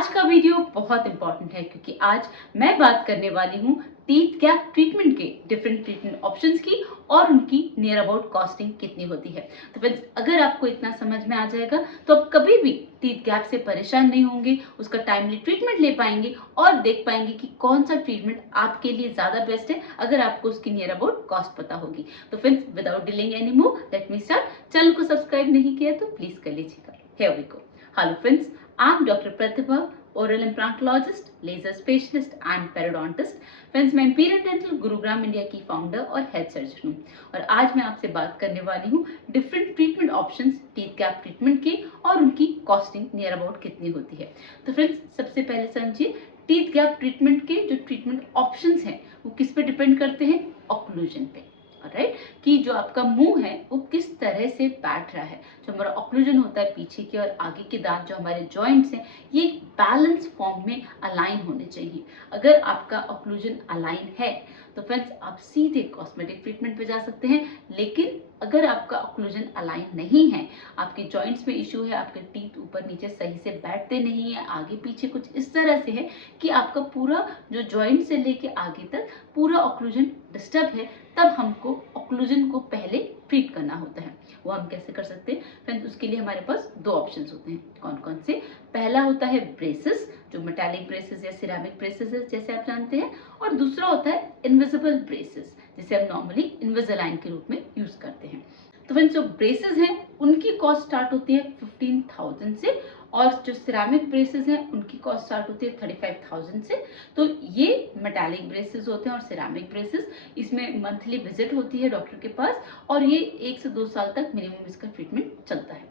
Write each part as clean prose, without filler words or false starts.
आज का वीडियो बहुत इंपॉर्टेंट है क्योंकि आज मैं बात करने वाली हूँ टीथ गैप ट्रीटमेंट के डिफरेंट ट्रीटमेंट ऑप्शंस की और उनकी नियर अबाउट कॉस्टिंग कितनी होती है। तो फ्रेंड्स, अगर आपको इतना समझ में आ जाएगा तो आप कभी भी टीथ गैप से परेशान नहीं होंगे, उसका टाइमली ट्रीटमेंट ले पाएंगे और देख पाएंगे कि कौन सा ट्रीटमेंट आपके लिए ज्यादा बेस्ट है अगर आपको उसकी नियर अबाउट कॉस्ट पता होगी। तो friends, without delaying any more, let me start. Channel को सब्सक्राइब नहीं किया तो प्लीज कर लीजिएगा। Here we go. Hello friends, I'm Dr. Pratibha, oral implantologist, laser specialist and periodontist. Friends, मैं इंपीरियल डेंटल गुरुग्राम इंडिया की फाउंडर और हेड सर्जन हूँ और आज मैं आपसे बात करने वाली हूँ different treatment options teeth gap treatment के और उनकी कॉस्टिंग नियर अबाउट कितनी होती है। तो फ्रेंड्स, सबसे पहले समझिए टीथ गैप ट्रीटमेंट के जो ट्रीटमेंट ऑप्शंस हैं वो किस पे डिपेंड करते हैं? ऑक्लूजन पे। राइट, कि जो आपका मुंह है वो किस तरह से बैठ रहा है। जो हमारा ऑक्लूजन होता है पीछे के और आगे के दांत, जो हमारे जॉइंट्स हैं, ये बैलेंस फॉर्म में अलाइन होने चाहिए। अगर आपका ऑक्लूजन अलाइन है तो फ्रेंड्स आप सीधे कॉस्मेटिक ट्रीटमेंट पे जा सकते हैं। लेकिन अगर आपका ऑक्लूजन अलाइन नहीं है, आपके जॉइंट्स में इश्यू है, आपके टीथ ऊपर नीचे सही से बैठते नहीं है, आगे पीछे कुछ इस तरह से है कि आपका पूरा जो जॉइंट से लेके आगे तक पूरा ऑक्लूजन डिस्टर्ब है, तब हमको ऑक्लूजन को पहले ट्रीट करना होता है। वो हम कैसे कर सकते हैं फ्रेंड्स? उसके लिए हमारे पास दो ऑप्शंस होते हैं। कौन कौन से? पहला होता है ब्रेसेस, जो मेटालिक ब्रेसेस या सिरेमिक ब्रेसेस है जैसे आप जानते हैं, और दूसरा होता है इनविजिबल ब्रेसेस, जिसे हम नॉर्मली इनविजिलाइन के रूप में यूज करते हैं। तो फ्रेंड्स, जो ब्रेसेस हैं उनकी कॉस्ट स्टार्ट होती है 15,000 से और जो सिरेमिक ब्रेसेस हैं उनकी कॉस्ट स्टार्ट होती है 35,000 से। तो ये मेटालिक ब्रेसेस होते हैं और सिरेमिक ब्रेसेस, इसमें मंथली विजिट होती है डॉक्टर के पास और ये 1 से 2 साल तक मिनिमम इसका ट्रीटमेंट चलता है।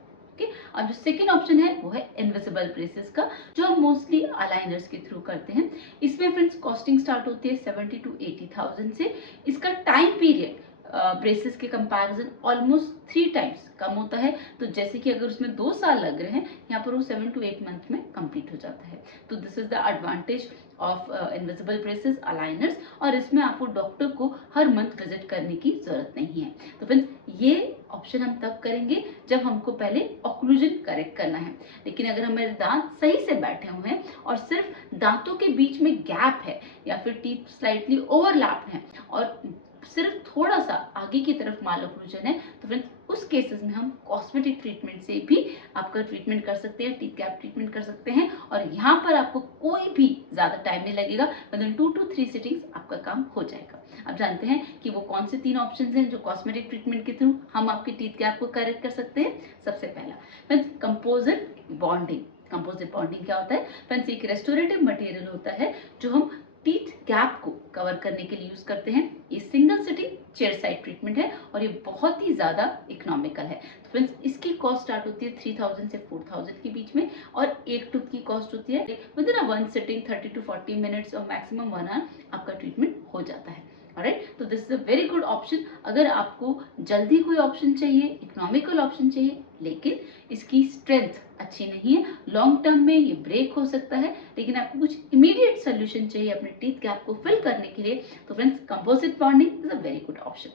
अब जो सेकेंड ऑप्शन है वो है इनविजिबल ब्रेसेस का, जो हम मोस्टली अलाइनर्स के थ्रू करते हैं। इसमें फ्रेंड्स कॉस्टिंग स्टार्ट होती है 70 to 80,000 से। इसका टाइम पीरियड ब्रेसेस के कंपैरिजन ऑलमोस्ट 3 टाइम्स कम होता है। तो जैसे कि अगर उसमें 2 साल लग रहे हैं, यहाँ पर वो 7 to 8 मंथ में कंप्लीट हो जाता है। तो this is the advantage of invisible braces aligners, और इसमें आपको डॉक्टर को हर मंथ विजिट करने की जरूरत नहीं है। तो फ्रेंड्स, ये ऑप्शन हम तब करेंगे जब हमको पहले ऑक्लूजन करेक्ट करना है। लेकिन अगर हमारे दांत सही से बैठे हुए हैं और सिर्फ दांतों के बीच में गैप है या फिर टीथ स्लाइटली ओवरलैप है और सिर्फ थोड़ा सा आगे की तरफ माल ऑक्लूजन है, तो फ्रेंड्स उस केसेस में हम कॉस्मेटिक ट्रीटमेंट से भी आपका ट्रीटमेंट कर सकते हैं, टीथ गैप ट्रीटमेंट कर सकते हैं। और यहाँ पर आपको कोई भी ज्यादा टाइम नहीं लगेगा, विदिन 2 to 3 सिटिंग्स आपका काम हो जाएगा। आप जानते हैं कि वो कौन से 3 ऑप्शंस हैं जो कॉस्मेटिक ट्रीटमेंट के थ्रू हम आपके टीथ गैप को करेक्ट कर सकते हैं। सबसे पहला friends, composite bonding. Composite bonding क्या होता है फ्रेंड्स? एक रेस्टोरेटिव मटेरियल होता है जो हम टीथ गैप को कवर करने के लिए यूज करते हैं। ये single sitting chair side treatment है और ये बहुत ही ज्यादा इकोनॉमिकल है। तो फ्रेंड्स, इसकी कॉस्ट स्टार्ट होती है 3,000 से 4,000 के बीच में और एक टूथ की कॉस्ट होती है with in 1 sitting 30 to 40 minutes और मैक्सिमम 1 आवर आपका ट्रीटमेंट हो जाता है। राइट, तो this is a very good option अगर आपको जल्दी कोई ऑप्शन चाहिए, इकोनॉमिकल ऑप्शन चाहिए, लेकिन इसकी स्ट्रेंथ अच्छी नहीं है। लॉन्ग टर्म में ये ब्रेक हो सकता है, लेकिन आपको कुछ इमीडिएट सोल्यूशन चाहिए अपने टीथ गैप को फिल करने के लिए, तो friends composite bonding is a very good option.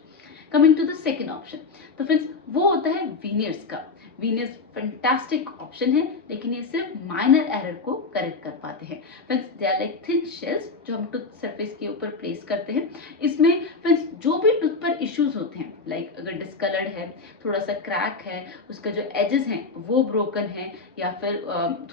Coming to the second option, तो फ्रेंड्स वो होता है वीनियर्स का। वीनियर्स फैंटास्टिक ऑप्शन है, लेकिन ये सिर्फ माइनर एरर को करेक्ट कर पाते हैं। Friends, they are like thin shells जो हम टूथ सरफेस के ऊपर प्लेस करते हैं। इसमें फ्रेंड्स जो भी टूथ पर इश्यूज होते हैं, लाइक अगर डिस्कलर्ड है, थोड़ा सा क्रैक है, उसका जो एजेस हैं वो ब्रोकन है, या फिर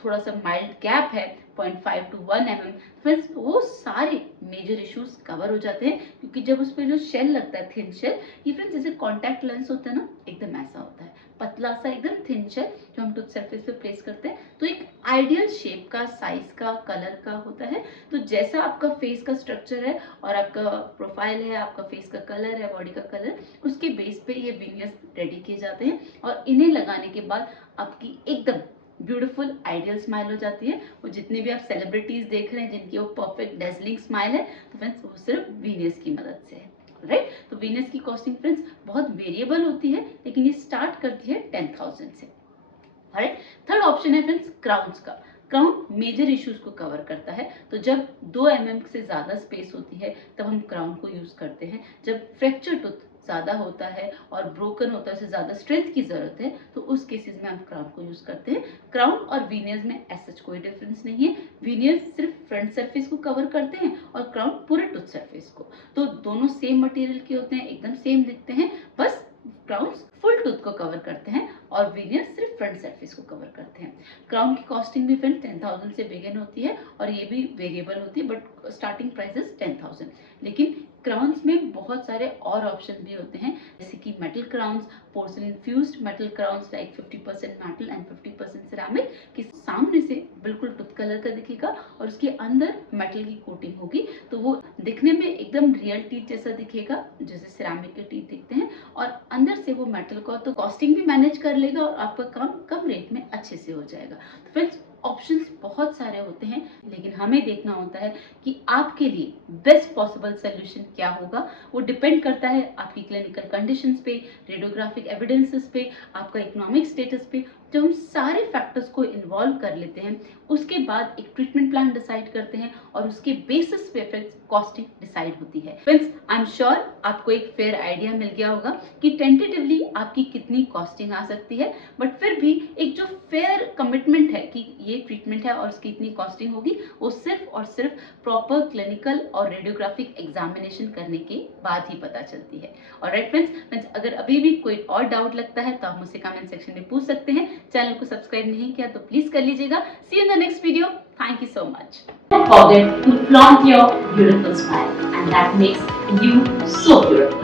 थोड़ा सा माइल्ड गैप है 0.5 to 1 mm, फ्रेंड्स वो सारे मेजर इश्यूज कवर हो जाते हैं। क्योंकि जब उस पर जो शेल लगता है, थिन शेल, ये फ्रेंड्स जैसे कॉन्टैक्ट लेंस होता है ना, एकदम ऐसा होता है, पतला सा एकदम थिन शेल जो हम टूथ सरफेस पे प्लेस करते हैं। तो एक आइडियल शेप का, साइज का, कलर का होता है। तो जैसा आपका फेस का स्ट्रक्चर है और आपका प्रोफाइल है, आपका फेस का कलर है, बॉडी का कलर, उसके बेस पे ये विनियर्स रेडी किए जाते हैं और इन्हें लगाने के बाद आपकी एकदम ब्यूटीफुल आइडियल स्माइल हो जाती है। वो जितने भी आप सेलिब्रिटीज देख रहे हैं जिनकी वो परफेक्ट डेजलिंग स्माइल है, तो फ्रेंड्स वो सिर्फ वीनियर्स की मदद से है। राइट, तो वीनियर्स की कॉस्टिंग फ्रेंड्स बहुत वेरिएबल होती है, लेकिन ये स्टार्ट करती है 10,000 से। राइट, थर्ड ऑप्शन है फ्रेंड्स क्राउन्स का। क्राउन मेजर इश्यूज को कवर करता है। तो जब 2 mm से ज्यादा स्पेस होती है तब हम क्राउन को यूज करते हैं। जब फ्रैक्चर टूथ ज़्यादा होता है और ब्रोकन होता है, उसे ज़्यादा स्ट्रेंथ की ज़रूरत है, तो उस केसेस में हम क्राउन को यूज़ करते हैं। क्राउन और वीनियर्स में ऐसा कोई डिफरेंस नहीं है। वीनियर्स सिर्फ फ्रंट सरफेस को कवर करते हैं और क्राउन पूरे टूथ सरफेस को। तो दोनों सेम मटेरियल के होते हैं, एकदम सेम दिखते हैं, बस क्राउन्स फुल टूथ को कवर करते हैं और वीनियर्स सिर्फ फ्रंट सरफेस को कवर करते हैं। क्राउन की कॉस्टिंग भी फ्रेंड्स 10,000 से बिगिन होती है और ये भी वेरिएबल होती है, बट स्टार्टिंग प्राइस इज 10,000। लेकिन क्राउन्स में बहुत सारे और ऑप्शन भी होते हैं, जैसे कि metal crowns, porcelain fused metal crowns like 50% metal and 50% ceramic, कि सामने से बिल्कुल टूथ कलर का दिखेगा और उसके अंदर मेटल की कोटिंग होगी, तो वो दिखने में एकदम रियल टीथ जैसा दिखेगा, जैसे सिरेमिक के टीथ दिखते हैं, और अंदर से वो मेटल का, तो कॉस्टिंग भी मैनेज कर लेगा और आपका काम कम रेट में अच्छे से हो जाएगा। तो फ्रेंड्स, ऑप्शंस बहुत सारे होते हैं, लेकिन हमें देखना होता है कि आपके लिए बेस्ट पॉसिबल सोल्यूशन क्या होगा। वो डिपेंड करता है आपकी क्लिनिकल कंडीशंस पे, रेडियोग्राफिक एविडेंसेस पे, आपका इकोनॉमिक स्टेटस पे। जब हम सारे फैक्टर्स को इन्वॉल्व कर लेते हैं, उसके बाद एक ट्रीटमेंट प्लान डिसाइड करते हैं और उसके बेसिस पे फिर कॉस्टिंग डिसाइड होती है। फ्रेंड्स, आई एम श्योर आपको एक फेयर आइडिया मिल गया होगा कि टेंटेटिवली आपकी कितनी कॉस्टिंग आ सकती है, बट फिर भी एक जो फेयर कमिटमेंट है कि ये ट्रीटमेंट है और उसकी इतनी कॉस्टिंग होगी, वो सिर्फ और सिर्फ प्रॉपर क्लिनिकल और रेडियोग्राफिक एग्जामिनेशन करने के बाद ही पता चलती है। और राइट फ्रेंड्स, अगर अभी भी कोई और डाउट लगता है तो आप मुझसे कमेंट सेक्शन में पूछ सकते हैं। चैनल को सब्सक्राइब नहीं किया तो प्लीज कर लीजिएगा। See you in the next video. Thank you so much. Don't forget to flaunt your beautiful smile, and that makes you so beautiful.